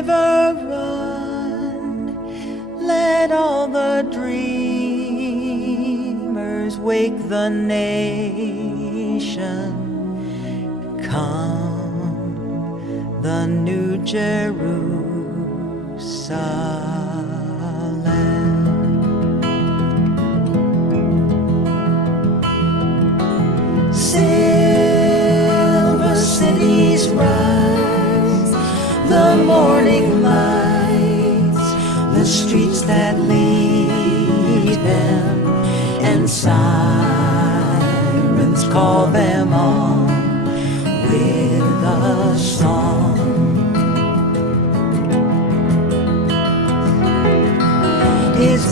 river run, let all the dreamers wake the nation. Come, the new Jerusalem. Silver cities rise, the morning lights, the streets that lead them, and sirens call them on with a song. It's